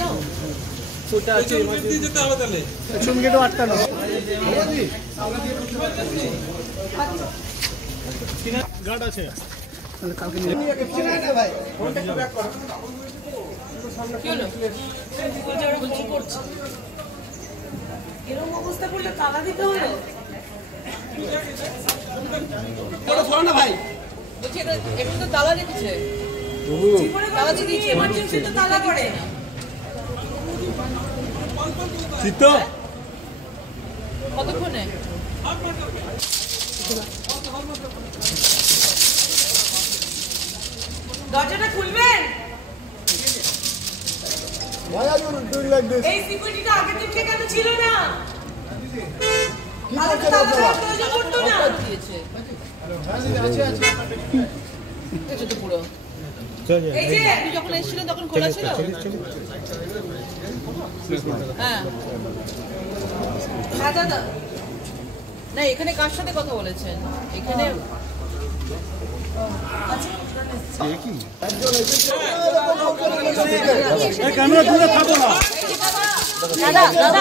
যাও ওটা আছে এমার্জেন্সি যেতে হবে তাহলে পেছন গেটও আটকানো গার্ড আছে কালকে নিয়ে ভাই ফোনটা একটু ব্যাক করো কি হলো বলছি করছি এরকম অবস্থা করলে তালা দিতে হলো ওটা ধরো না ভাই বলছি একটু তো তালা দিতেছে তালা দিয়েছে এমার্জেন্সি তো তালা পড়ে চিত্ত কতক্ষণে দরজাটা খুলবেন Why are you doing like this? এই সিকিউরিটিটা আগে থেকে কেন ছিল না কি করছেন আপনারা? করতো না দিয়েছে আছে আছে এটা তো পুরো এই যে আপনি যখন এসেছিলেন তখন খোলা ছিল হ্যাঁ হ্যাঁ দাদা না এখানে কার সাথে কথা বলেছেন এখানে ক্যামেরা দূরে থাকো না দাদা দাদা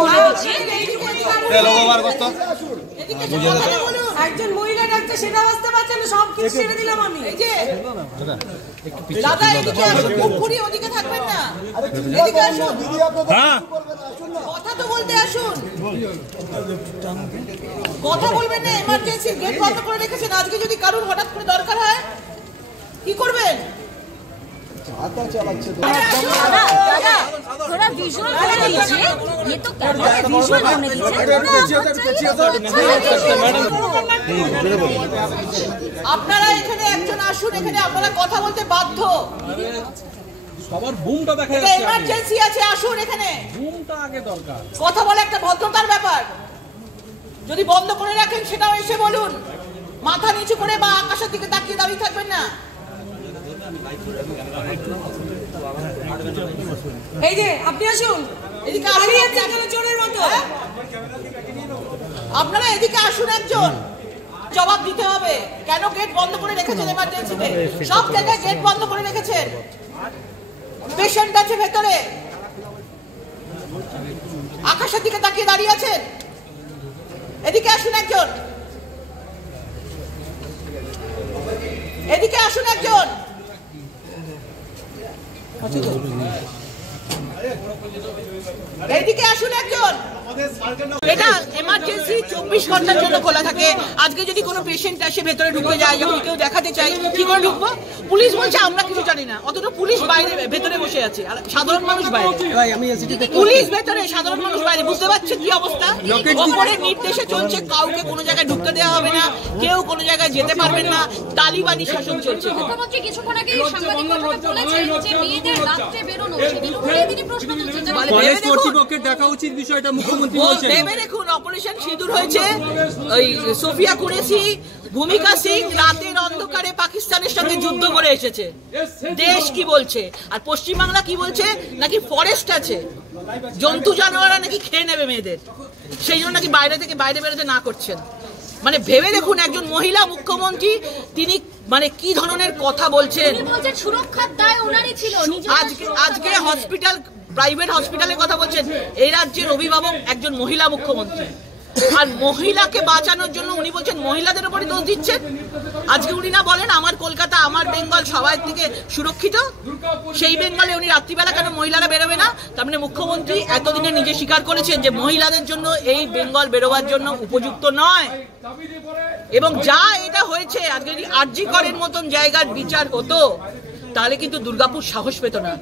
একজন মহিলা ডাক্তার সেটা বুঝতে পারছেন না সব কিছু ছেড়ে দিলাম আমি এই যে দাদা এদিকে আসুন পুকুরি ওদিকে থাকবেন না এদিকে আসুন হ্যাঁ কথা তো বলতে আসুন কথা বলবেন না এমার্জেন্সি গেট বন্ধ করে রেখেছেন আজকে যদি কারোর হঠাৎ করে দরকার হয় কি করবেন आता चालाচ্ছে তো दादा दादा थोड़ा विजुअल बना दीजिए ये तो कैमरा विजुअल होने दीजिए আপনারা এখানে একজন আসুন এখানে আপনারা কথা বলতে বাধ্য সবার বুমটা দেখা এটা যাচ্ছে এমার্জেন্সি আছে আসুন এখানে বুমটা আগে দরকার কথা বলে একটা ভদ্রতার ব্যাপার যদি বন্ধ করে রাখেন সেটাও এসে বলুন মাথা নিচু করে বা আকাশের দিকে তাকিয়ে দাঁড়িয়ে থাকবেন না এই যে আপনি আসুন এদিকে আসুন চোরের মতো আপনারা এদিকে আসুন একজন জবাব দিতে হবে কেন গেট বন্ধ করে রেখেছেন এমার্জেন্সিতে সব জায়গায় গেট বন্ধ করে রেখেছেন পেশেন্ট আছে ভেতরে আকাশের দিকে তাকিয়ে দাঁড়িয়ে আছেন এদিকে আসুন একজন এদিকে আসুন একজন এইদিকে আসুন একজন এটা এমার্জেন্সি 24 ঘন্টার জন্য খোলা থাকে আজকে যদি কোনো পেশেন্ট আসে ভেতরে ঢুকে যায় যখন কেউ দেখাতে চায় কি করে ঢুকবো পুলিশ বলছে আমরা কিছু জানি না অথচ পুলিশ বাইরে ভেতরে বসে আছে আর সাধারণ মানুষ বাইরে পুলিশ ভেতরে সাধারণ মানুষ বাইরে বুঝতে পারছে কি অবস্থা ওপরের নির্দেশে চলছে কাউকে কোনো জায়গায় ঢুকতে দেওয়া হবে না কেউ কোনো জায়গায় যেতে পারবেন না তালিবানি শাসন চলছে মুখ্যমন্ত্রী কিছুক্ষণ আগে সাংবাদিকদের বলেছেন যে মেয়েদের রাতে বেরোনো সেদিন তিনি প্রশ্ন তুলছেন কলেজ কর্তৃপক্ষের দেখা উচিত বিষয়টা মুখ্যমন্ত্রী বলছেন ভেবে দেখুন অপারেশন সিঁদুর হয়েছে ওই সোফিয়া কুরেশি ভূমিকা সিং রাতের অন্ধকারে পাকিস্তানের সঙ্গে যুদ্ধ করে এসেছে দেশ কি বলছে আর পশ্চিমবাংলা কি বলছে নাকি ফরেস্ট আছে জন্তু জানোয়াররা নাকি খেয়ে নেবে মেয়েদের সেই জন্য নাকি বাইরে থেকে বাইরে বেরোতে না করছেন মানে ভেবে দেখুন একজন মহিলা মুখ্যমন্ত্রী তিনি মানে কি ধরনের কথা বলছেন সুরক্ষার দায় ওনারই ছিল আজকে হসপিটাল প্রাইভেট হসপিটালের কথা বলছেন এই রাজ্যের অভিভাবক একজন মহিলা মুখ্যমন্ত্রী আর মহিলাকে বাঁচানোর জন্য উনি বলছেন মহিলাদের উপরে দোষ দিচ্ছেন আজকে উনি না বলেন আমার কলকাতা আমার বেঙ্গল সবার থেকে সুরক্ষিত সেই বেঙ্গলে উনি রাত্রিবেলা কেন মহিলারা বেরোবে না তার মানে মুখ্যমন্ত্রী এতদিনে নিজে স্বীকার করেছেন যে মহিলাদের জন্য এই বেঙ্গল বেরোবার জন্য উপযুক্ত নয় এবং যা এটা হয়েছে আজকে যদি আরজি করের মতন জায়গার বিচার হতো তাহলে কিন্তু দুর্গাপুর সাহস পেত না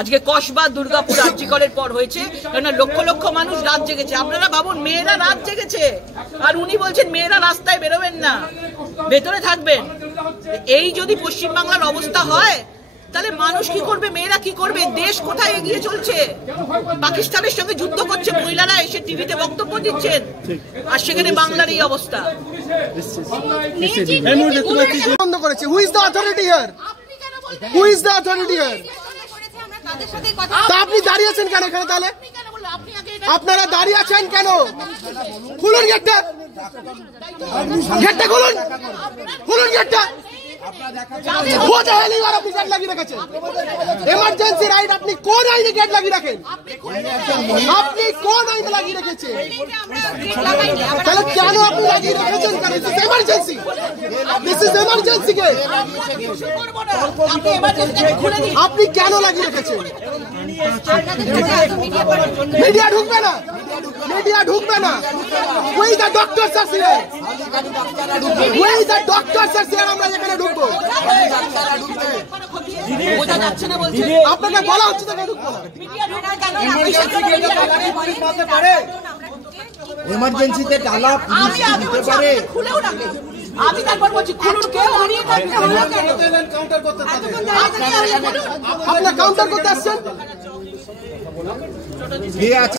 আজকে কসবা দুর্গাপুর আরজি করের পর হয়েছে কারণ লক্ষ লক্ষ মানুষ রাত জেগেছে আপনারা ভাবুন মেয়েরা রাত জেগেছে আর উনি বলছেন মেয়েরা রাস্তায় বেরোবেন না ভেতরে থাকবেন এই যদি পশ্চিমবাংলার অবস্থা হয় তাহলে মানুষ কি করবে মেয়েরা কি করবে দেশ কোথায় এগিয়ে চলছে পাকিস্তানের সঙ্গে যুদ্ধ করছে মহিলারা এসে টিভিতে বক্তব্য দিচ্ছেন আর সেখানে বাংলার এই অবস্থা বন্ধ করেছে who is the authority here who is the authority here আপনি দাঁড়িয়ে আছেন কেন এখানে তাহলে আপনারা দাঁড়িয়ে আছেন কেন খুলুন গেটটা খুলুন খুলুন গেটটা वो जहेली और अपनी गेट लगी रखेছেন इमरजेंसी राइट আপনি কোন আইনে গেট লাগিয়ে রাখেন আপনি কোন আইনে লাগিয়ে রেখেছেন তাহলে কেন আপনি লাগিয়ে রেখেছেন কারণ দিস ইজ এমার্জেন্সি গেট আপনি কেন লাগিয়ে রেখেছেন মিডিয়া ঢুকবে না ওই দা ডক্টর স্যার ছিলেন ওই দা ডক্টর স্যার ছিলেন আমরা এখানে ঢুকবো বোঝা যাচ্ছে না বলছে আপনাকে বলা হচ্ছে না ঢুকবো এমার্জেন্সিতে টালা আমি আগে বলছি খুলেও রাখে আমি তারপর বলছি খুলুন কেউ হারিয়ে থাকবে কাউন্টার করতে আপনারা কাউন্টার করতে আসছেন